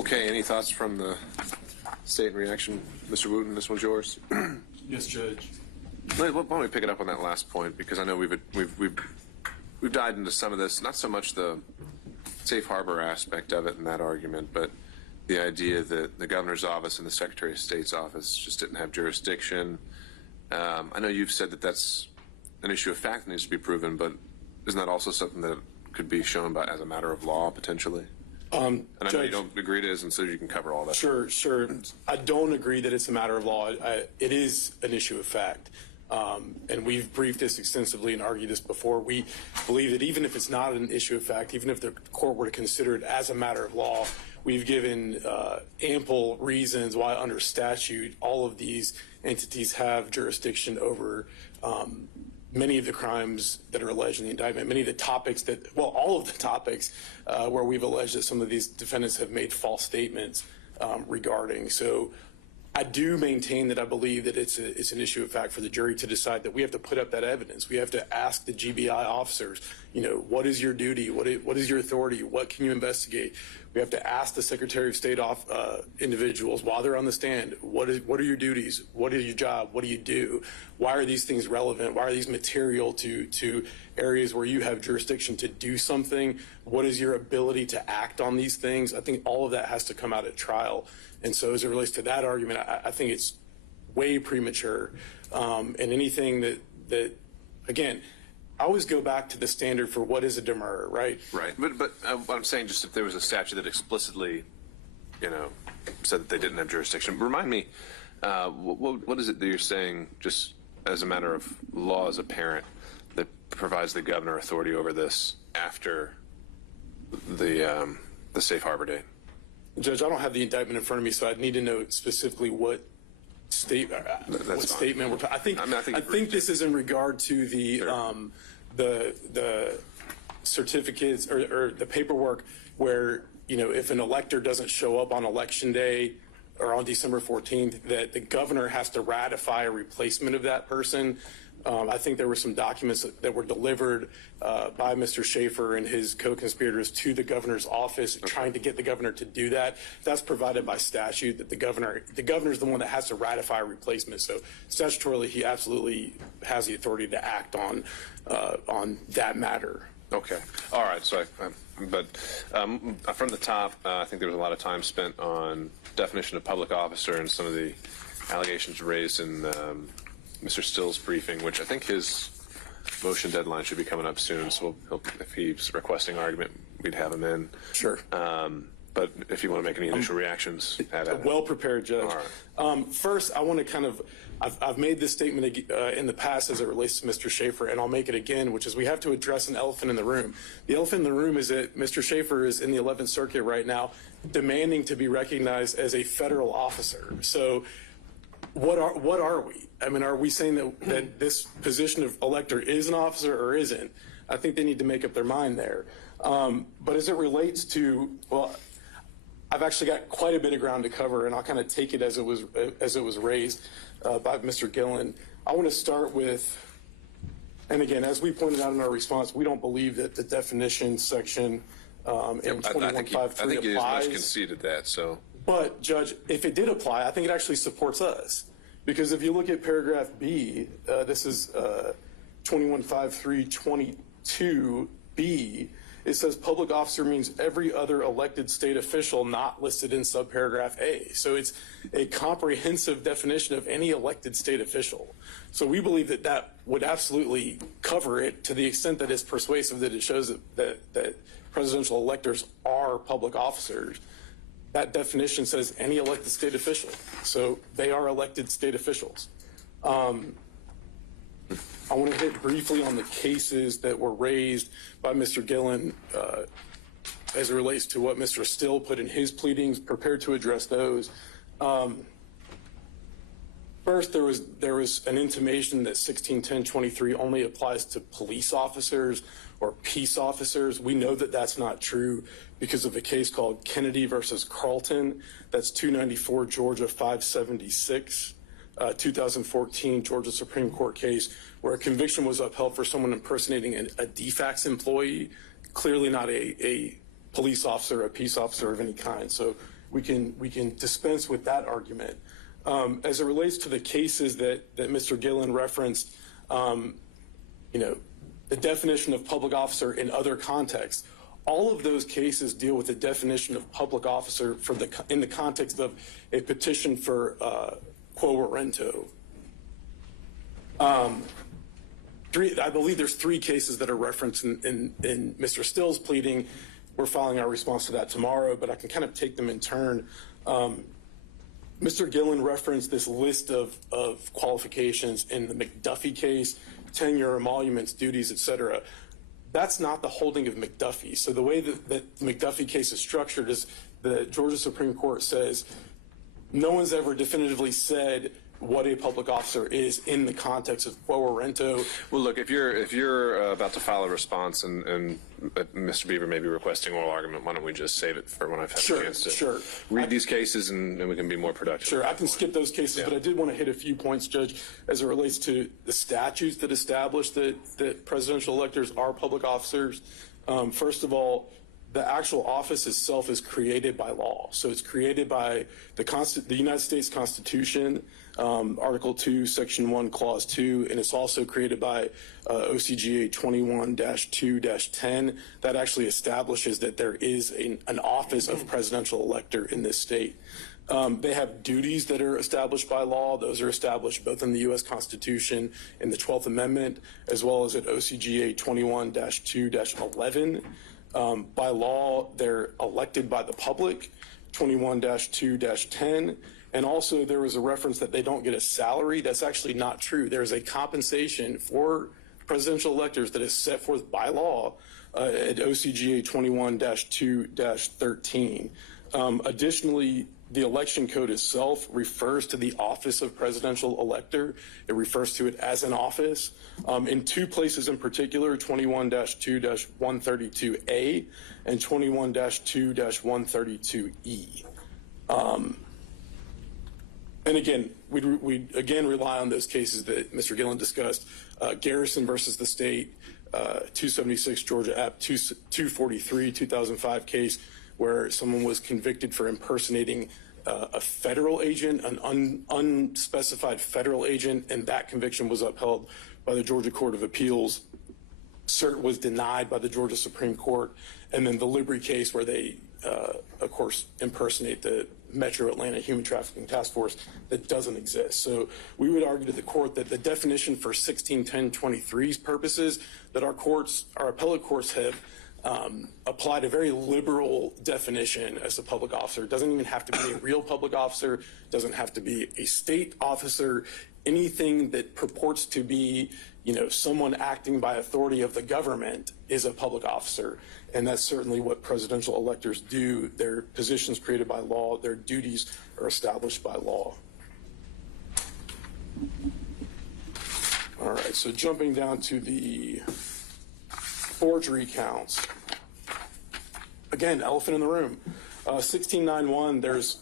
Okay, any thoughts from the state in reaction? Mr. Wooten, this one's yours. Yes, Judge. Why don't we pick it up on that last point, because I know we've dived into some of this, not so much the safe harbor aspect of it in that argument, but the idea that the governor's office and the Secretary of State's office just didn't have jurisdiction. I know you've said that that's an issue of fact that needs to be proven, but isn't that also something that could be shown by as a matter of law potentially? And I know you don't agree it is, and so you can cover all that. Sure. I don't agree that it's a matter of law. It is an issue of fact. And we've briefed this extensively and argued this before. We believe that even if it's not an issue of fact, even if the court were to consider it as a matter of law, we've given ample reasons why under statute all of these entities have jurisdiction over many of the crimes that are alleged in the indictment, many of the topics that, well, all of the topics where we've alleged that some of these defendants have made false statements regarding. So I do maintain that I believe that it's an issue of fact for the jury to decide that we have to put up that evidence. We have to ask the GBI officers, you know, what is your duty? What is your authority? What can you investigate? We have to ask the Secretary of State individuals while they're on the stand, what are your duties? What is your job? What do you do? Why are these things relevant? Why are these material to areas where you have jurisdiction to do something? What is your ability to act on these things? I think all of that has to come out at trial. And so as it relates to that argument, I think it's way premature. And anything that again, I always go back to the standard for what is a demurrer, right? Right. But what I'm saying, just if there was a statute that explicitly, you know, said that they didn't have jurisdiction, remind me, what is it that you're saying, just as a matter of law as a parent, that provides the governor authority over this after the safe harbor date? Judge, I don't have the indictment in front of me, so I'd need to know specifically what statement we're. I think this is in regard to the certificates or the paperwork where, you know, if an elector doesn't show up on election day or on December 14th, that the governor has to ratify a replacement of that person. I think there were some documents that were delivered by Mr. Schaefer and his co-conspirators to the governor's office, trying to get the governor to do that. That's provided by statute, that the governor is the one that has to ratify a replacement. So statutorily, he absolutely has the authority to act on that matter. Okay. All right. So, from the top, I think there was a lot of time spent on definition of public officer and some of the allegations raised in Mr. Still's briefing, which I think his motion deadline should be coming up soon. So if he's requesting argument, we'd have him in. Sure. But if you want to make any initial reactions, well prepared, Judge. All right. First, I want to kind of, I've made this statement in the past as it relates to Mr. Schaefer, and I'll make it again, which is we have to address an elephant in the room. The elephant in the room is that Mr. Schaefer is in the 11th Circuit right now demanding to be recognized as a federal officer. So what are we? I mean, are we saying that this position of elector is an officer or isn't? I think they need to make up their mind there. But as it relates to, well, I've actually got quite a bit of ground to cover, and I'll kind of take it as it was raised by Mr. Gillen. I want to start with, and again, as we pointed out in our response, we don't believe that the definition section in 2153 applies. I think you as much conceded that. So, but Judge, if it did apply, I think it actually supports us, because if you look at paragraph B, this is 215322B. It says public officer means every other elected state official not listed in subparagraph A. So it's a comprehensive definition of any elected state official. So we believe that that would absolutely cover it to the extent that it's persuasive, that it shows that presidential electors are public officers. That definition says any elected state official. So they are elected state officials. I want to hit briefly on the cases that were raised by Mr. Gillen as it relates to what Mr. Still put in his pleadings, prepared to address those. First, there was an intimation that 161023 only applies to police officers or peace officers. We know that that's not true because of a case called Kennedy versus Carlton. That's 294 Georgia 576. 2014 Georgia Supreme Court case where a conviction was upheld for someone impersonating a DFAX employee, clearly not a police officer, a peace officer of any kind. So we can dispense with that argument. As it relates to the cases that Mr. Gillen referenced, the definition of public officer in other contexts, all of those cases deal with the definition of public officer in the context of a petition for quo warranto. I believe there's 3 cases that are referenced in Mr. Still's pleading. We're filing our response to that tomorrow, but I can kind of take them in turn. Mr. Gillen referenced this list of qualifications in the McDuffie case, tenure, emoluments, duties, etc. That's not the holding of McDuffie. So the way that the McDuffie case is structured is the Georgia Supreme Court says no one's ever definitively said what a public officer is in the context of quo warranto. Well, look, if you're about to file a response and Mr. Beaver may be requesting oral argument, why don't we just save it for when I've had a chance to read these cases and we can be more productive. Sure, I can skip those cases, but I did want to hit a few points, Judge, as it relates to the statutes that establish that presidential electors are public officers. First of all, the actual office itself is created by law. So it's created by the United States Constitution, Article 2, Section 1, Clause 2, and it's also created by OCGA 21-2-10 that actually establishes that there is an office of presidential elector in this state. They have duties that are established by law. Those are established both in the U.S. Constitution in the 12th Amendment, as well as at OCGA 21-2-11. By law, they're elected by the public, 21-2-10. And also there was a reference that they don't get a salary. That's actually not true. There's a compensation for presidential electors that is set forth by law at OCGA 21-2-13. Additionally, the election code itself refers to the office of presidential elector. It refers to it as an office. In 2 places in particular, 21-2-132A and 21-2-132E. And again, we again rely on those cases that Mr. Gillen discussed. Garrison versus the state, 276 Georgia App 243, 2005 case where someone was convicted for impersonating a federal agent, an unspecified federal agent, and that conviction was upheld by the Georgia Court of Appeals. Cert was denied by the Georgia Supreme Court. And then the Libri case where they, of course, impersonate the Metro Atlanta Human Trafficking Task Force that doesn't exist. So we would argue to the court that the definition for 161023's purposes that our appellate courts have applied a very liberal definition as a public officer. It doesn't even have to be a real public officer, doesn't have to be a state officer, anything that purports to be, someone acting by authority of the government is a public officer. And that's certainly what presidential electors do. Their positions created by law, their duties are established by law. All right, so jumping down to the forgery counts. Again, elephant in the room. 1691, there's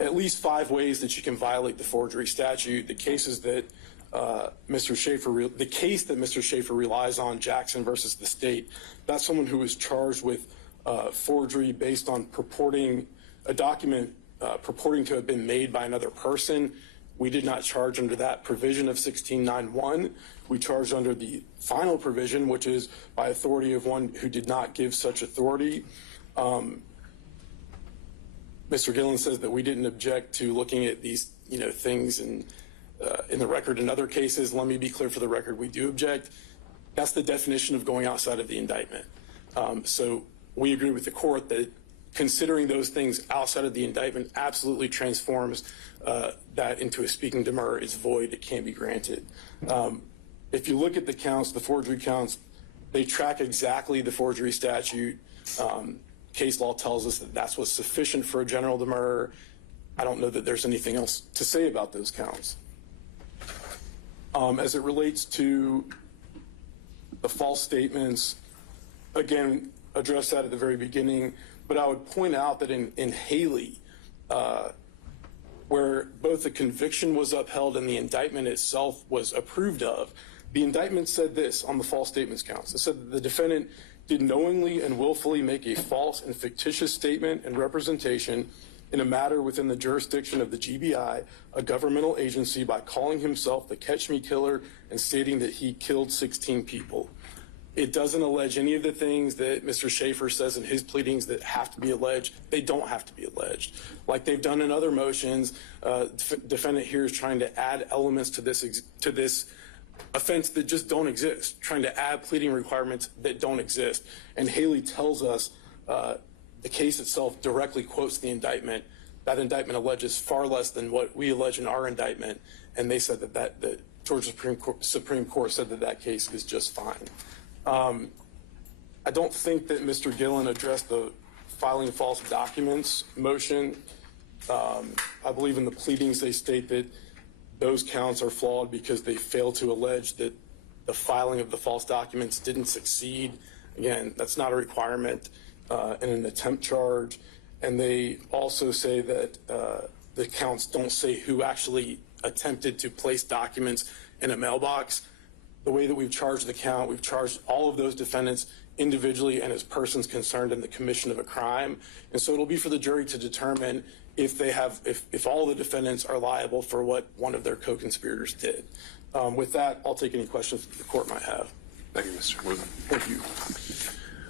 at least 5 ways that you can violate the forgery statute. The cases that the case that Mr. Schaefer relies on, Jackson versus the state, that's someone who was charged with forgery based on purporting a document purporting to have been made by another person. We did not charge under that provision of 1691. We charged under the final provision, which is by authority of one who did not give such authority. Mr. Gillen says that we didn't object to looking at these, things in the record in other cases. Let me be clear for the record, we do object. That's the definition of going outside of the indictment. So we agree with the court that considering those things outside of the indictment absolutely transforms that into a speaking demur. It's void, it can't be granted. If you look at the counts, the forgery counts, they track exactly the forgery statute. Case law tells us that that's what's sufficient for a general demur. I don't know that there's anything else to say about those counts. As it relates to the false statements, again, addressed that at the very beginning, but I would point out that in Haley, where both the conviction was upheld and the indictment itself was approved of, the indictment said this on the false statements counts. It said that the defendant did knowingly and willfully make a false and fictitious statement and representation in a matter within the jurisdiction of the GBI, a governmental agency, by calling himself the Catch Me Killer and stating that he killed 16 people. It doesn't allege any of the things that Mr. Schaefer says in his pleadings that have to be alleged. They don't have to be alleged. Like they've done in other motions, defendant here is trying to add elements to this offense that just don't exist, trying to add pleading requirements that don't exist. And Haley tells us the case itself directly quotes the indictment. That indictment alleges far less than what we allege in our indictment, and they said that Georgia Supreme Court said that case is just fine. I don't think that Mr. Gillen addressed the filing false documents motion. I believe in the pleadings they state that those counts are flawed because they fail to allege that the filing of the false documents didn't succeed. Again, that's not a requirement in an attempt charge. And they also say that the counts don't say who actually attempted to place documents in a mailbox. The way that we've charged the count, we've charged all of those defendants individually and as persons concerned in the commission of a crime. And so it'll be for the jury to determine if all the defendants are liable for what one of their co-conspirators did. With that, I'll take any questions that the court might have. Thank you, Mr. Wooten. Thank you.